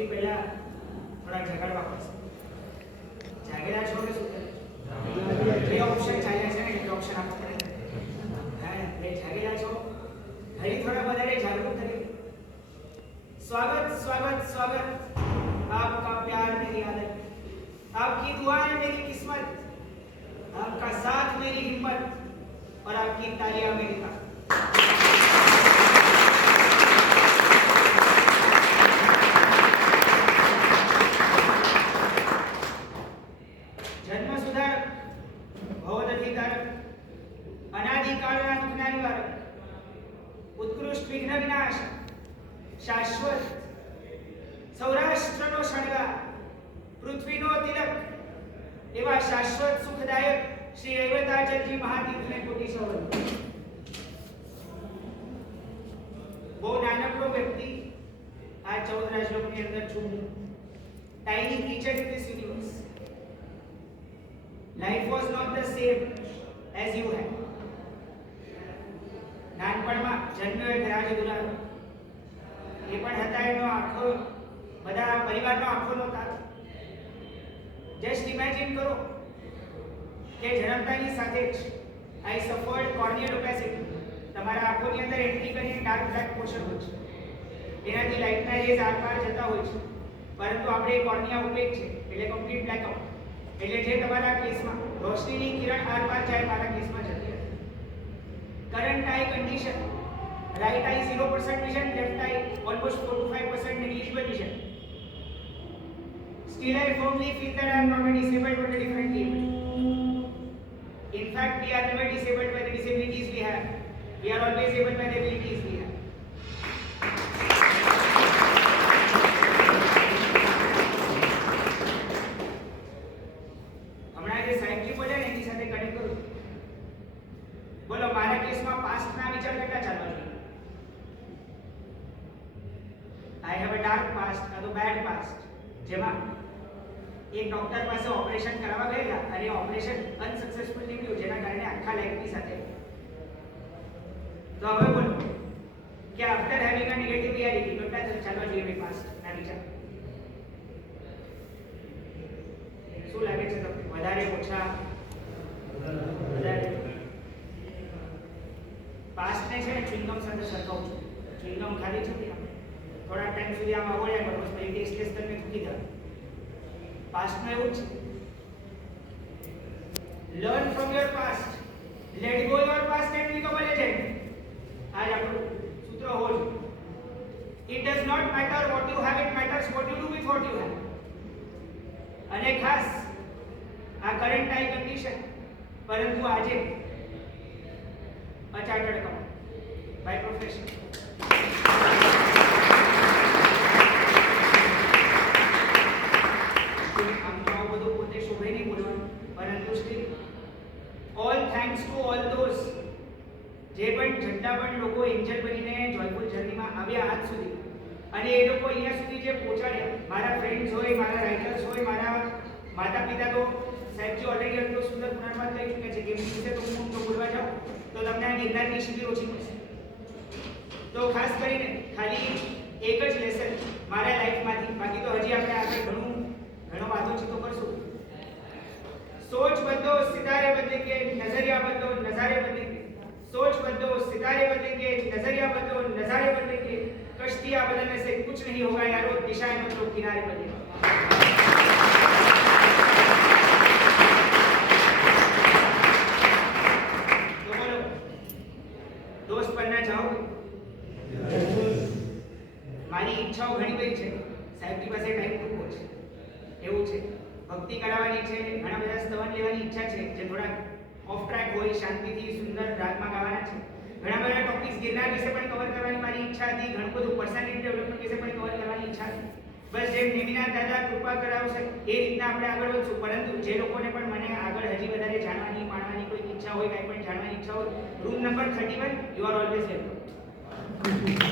સૌથી પહેલા થોડા જગાડવા પડશે. જાગેલા છો કે શું? બે ઓપ્શન ચાલ્યા છે ને, એક ઓપ્શન આપવો પડે. હા, બે જાગેલા છો. હરી થોડા વધારે જાગૃત કરી. स्वागत स्वागत स्वागत, आपका प्यार मेरी आदत, आपकी दुआएं मेरी किस्मत, आपका साथ मेरी हिम्मत और आपकी तालियां मेरी ताकत. जन्म सुधारक, भवदधिकारक, अनादिकाळना दुःखना निवारक, उत्कृष्ट विघ्न विनाशक, शाश्वत, सौराष्ट्रનો શણગાર, પૃથ્વીનો તિલક એવા શાશ્વત સુખદાયક શ્રી રૈવતાચલજી મહાતીર્થને કોટી સવન. બહુ નાનકડો વ્યક્તિ આ 14 રાજલોકની અંદર છું. Tiny creature in this universe. Life was not the same as you have. નાનપણમાં જન્મ્યો એક રાજ દુલારો. એ પણ હતા એનો આખો બધા પરિવારનો આખો નહોતા. જસ્ટ ઇમેજિન કરો કે જન્મતાની સાથે જ આઈ સફર્ડ કોર્નિયલ ઓપેસિટી. તમારા આંખોની અંદર એન્ટ્રી કરીને ડાર્ક બ્લેક પોર્શન હોય છે, એનાથી લાઇટના રેઝ આરપાર જતા હોય છે, પરંતુ આપણે કોર્નિયા ઓપેક છે એટલે કમ્પ્લીટ બ્લેકઆઉટ. એટલે જે તમારા કેસમાં રોશનીની કિરણ આરપાર જાય, મારા કેસમાં જતી હતી. Current I condition, right eye 0% vision, left eye almost 4 to 5% negligible vision. Still I firmly feel that I am not a disabled but a differently able. In fact, we are never disabled by the disabilities we have. We are always able by the abilities we have. હમણાં જે સાહેબજી બોલ્યા ને એની સાથે connect કરું. બોલો, મારા કેસમાં પાસ્ટના વિચાર કેટલા ચાલવા જોઈએ? I have a dark past, a bad past. જેમાં એક ડોક્ટર પાસે ઓપરેશન કરાવવા ગયેલા અને ઓપરેશન અનસક્સેસફુલ નીકળ્યું, જેના કારણે આખા લાઈફની સાથે. તો હવે બોલો કે after having a negative reality કેટલા ચાલવા જોઈએ પાસ્ટ ના વિચાર? શું લાગે છે તમને? વધારે, ઓછા? વધારે. પાસ્ટને છે ને ચ્યુઇંગમ સાથે સરખાવું છું. ચ્યુઇંગમ ખાધી છે થોડા ટાઈમ સુધી આમાં ઓળ્યા કરો, પછી ટેસ્ટ ટેસ્ટ કરીને થૂકી દો. પાસ્ટમાં એવું છે, learn from your past, let go your past and become a legend. આ જ આપણું સૂત્ર હોવું જોઈએ. It does not matter what you have, it matters what you do with what you have. અને ખાસ આ કરંટ આઈ કન્ડિશન, પરંતુ આજે a chartered accountant by profession. All thanks to all those જે પણ જેટલા પણ લોકો એન્જલ બનીને જોયફુલ જર્નીમાં આવ્યા આજ સુધી, અને એ લોકો અહીંયા સુધી જે પહોંચાડ્યા, મારા ફ્રેન્ડ્સ હોય, મારા રાઇટર્સ હોય, મારા માતા પિતા, તો સાહેબજી ઓલરેડી એટલો સુંદર પુનર્વાદ થઈ ચૂક્યા છે કે એમની વિશે તો હું તો બોલવા જાઉં તો તમને આ ગિરનારની શિબિર ઓછી મળશે. તો ખાસ કરીને ખાલી એક જ લેસન મારા લાઈફમાંથી, બાકી તો હજી આપણે આગળ ઘણો વાતોચીતો કરશું. सोच बदलो सितारे बदलेंगे, नजरिया बदलो नजारे बदलेंगे. सोच बदलो सितारे बदलेंगे, नजरिया बदलो नजारे बदलेंगे. कश्तियां बदलने से कुछ नहीं होगा यारो, दिशाएं बदलो किनारे बदलेंगे. तो बोलो, दोस्त बनना चाहोगे? મારી ઈચ્છાઓ ઘણી બધી છે. સાહેબની પાસે ટાઈમ ખૂબ ઓછો છે. એવું છે, ભક્તિ કરાવવાની છે, ઘણા બધા સ્તવન લેવાની ઈચ્છા છે જે થોડા ઓફ ટ્રેક હોય, શાંતિથી સુંદર રાગમાં ગાવાના છે. ઘણા બધા ટોપિક્સ ગિરનાર વિશે પણ કવર કરવાની મારી ઈચ્છા હતી. ઘણું બધું પર્સનાલિટી ડેવલપમેન્ટ વિશે પણ કવર કરવાની ઈચ્છા હતી. બસ જેમ નેમિનાથ દાદા કૃપા કરાવશે એ રીતના આપણે આગળ વધશું. પરંતુ જે લોકોને પણ મને આગળ હજી વધારે જાણવાની, માણવાની કોઈ ઈચ્છા હોય, કાંઈ પણ જાણવાની ઈચ્છા હોય, room number 31, you are always welcome.